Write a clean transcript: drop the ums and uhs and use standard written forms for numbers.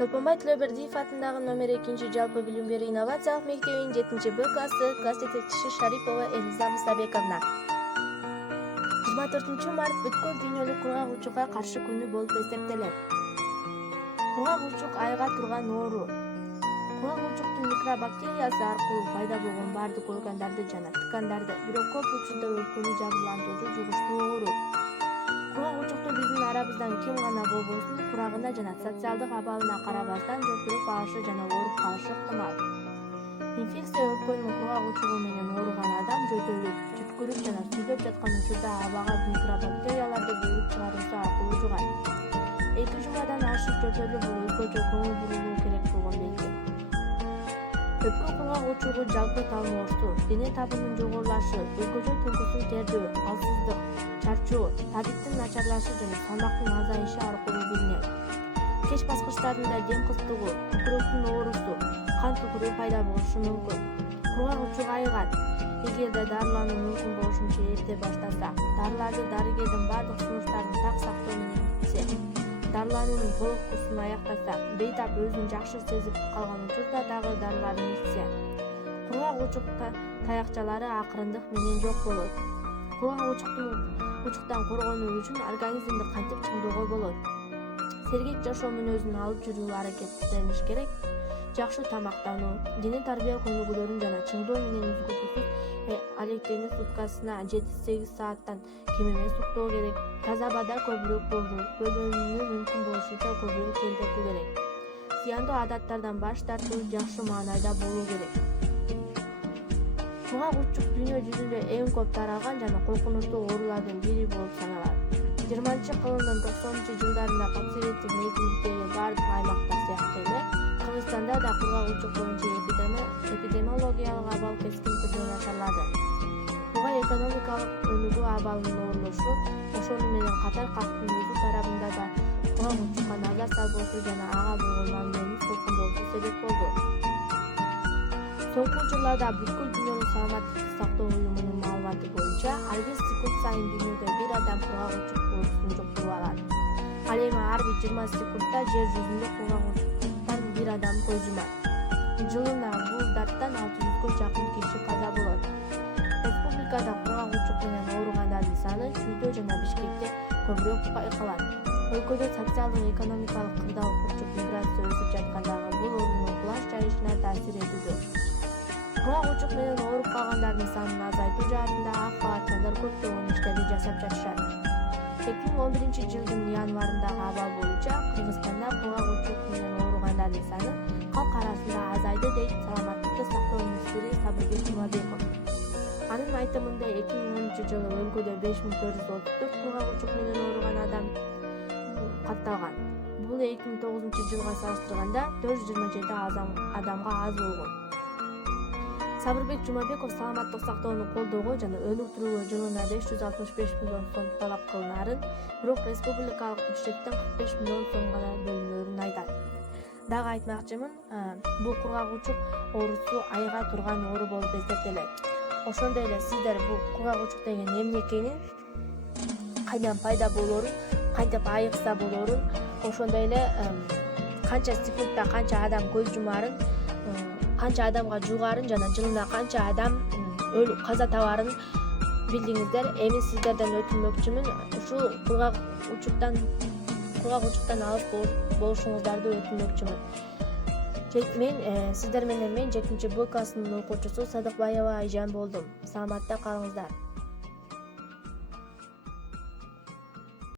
Чолпонбай Төлөбердиев атындагы номер 2 жалпы билим берүү инновациялык мектебинин 7-Б классы класс жетекчиси Шарипова Элиза Мусабековна. 24 март бүткүл дүйнөлүк кургак учукка каршы күнү болуп эсептелет. Кургак учук айга турган оору. Кургак учуктун микробактериясы аркылуу пайда болгон бардык органдарды жана ткандарды, бирок көп учурда өлкөнү жабырлантуучу жугуштуу оору. Кургак учукту биздин арабыздан ким гана болбосун курагына жана социалдык абалына карабастан жоктуруп алышы жана ооруп калышы ыктымал. Инфекция өлкөнүн кургак учугу менен ооруган адам жөтөлүп, түшкүрүп жана сүйлөп жаткан учурда абага микробактерияларды бөлүп чыгаруусу аркылуу жугат. 2 жумадан ашык жөтөлүү бул өзгөчө көңүл бурулуу керек болгон белги. Өпкө кургак учугу жалпы талмоосу, дене табынын жогорулашы, өзгөчө түнкүсүн тердөө, алсыздык, чарчоо, табиттин начарлашы жана салмактын азайышы аркылуу билинет. Кеч баскычтарында дем кыстыгуу, көкүрөктүн оорусу, кан түкүрүү пайда болушу мүмкүн. Кургак учук айыгат. Эгерде дарылануу мүмкүн болушунча эрте баштаса, дарыларды дарыгердин бардык сунуштарын так сактоо менен ичсе, дарылануунун толук курсун аяктаса, бейтап өзүн жакшы сезип калган учурда дагы дарыларын ичсе, кургак учук таякчалары акырындык менен жок болот. Кургак учуктан коргонуу үчүн организмди кантип чыңдоого болот? Сергек жашоо мүнөзүн алып жүрүүгө аракеттениш керек. Жакшы тамактануу, дене тарбия көнүгүүлөрүн жана чыңдоо менен үзгүлтүсүз алектенүү суткасына 7-8 сааттан кем эмес уктоо керек. Таза абада көбүрөөк болууну мүмкүн болушунча көбүрөөк тейлетүү керек. Зыяндуу адаттардан баш тартуу жакшы маанайда болуу керек. Кургак учук дүйнө жүзүндө эң көп таралган жана коркунучтуу оорулардын бири болуп саналат. 20-кылымдын 90-жылдарында пациенттик мейкиндиктеги бардык аймактар сыяктуу эле Кыргызстанда да кургак учук боюнча эпидемиологиялык абал кескин түрдө начарлады. Буга экономикалык өнүгүү абалынын оорулошу, ошону менен катар калктын өзү тарабында да кургак учукка назар салбоосу жана ага болгон мамиленин сулкундоосу себеп болду. Соңку жылдарда бүткүл дүйнөнүн саламаттыкты сактоо уюмунун маалыматы боюнча ар бир секунд сайын дүйнөдө бир адам кургак учук оорусун жуктуруп алат. Ал эми ар бир 20 секундта жер жүзүндө кургак учуктан бир адам көз жумат. Жылына бул дарттан 600-гө жакын киши каза болот. Республикада кургак учук менен ооругандардын саны Чүйдө жана Бишкекте көбүрөөк байкалат. Өлкөдө социалдык-экономикалык кырдаал учук миграция өсүп жаткандагы бул оорунун кулаш жайышына таасир этүүдө. Кургак учук менен ооруп калгандардын санын азайтуу жаатында ак калачандар көптөгөн иштерди жасап жатышат. 2011-жылдын январындагы абал боюнча Кыргызстанда кургак учук менен ооругандардын саны калк арасында азайды дейт саламаттыкты сактоо министри Сабырбек Жумабеков. Анын айтымында 2010-жылы өлкөдө 5434 кургак учук менен ооруган адам катталган. Бул 2009-жылга салыштырганда 427 адамга аз болгон. Сабырбек Жумабеков саламаттык сактоону колдоого жана өнүктүрүүгө жылына 565 миллион сом талап кылынаарын, бирок республикалык бюджеттен 45 миллион сом гана бөлүнөөрүн айтат. Дагы айтмакчымын, бул кургак учук оорусу айга турган оору болуп эсептелет. Ошондой эле сиздер бул кургак учук деген эмне экенин, кайдан пайда болоорун, кантип айыкса болоорун, ошондой эле канча секундта канча адам көз жумаарын, канча адамга жугаарын жана жылына канча адам каза табаарын билдиңиздер. Эми сиздерден өтүнмөкчүмүн, ушул кургак учуктан алыс болушуңуздарды өтүнмөкчүмүн. Сиздер менен мен 7-Б классынын окуучусу Садыкбаева Айжан болдум. Саламатта калыңыздар.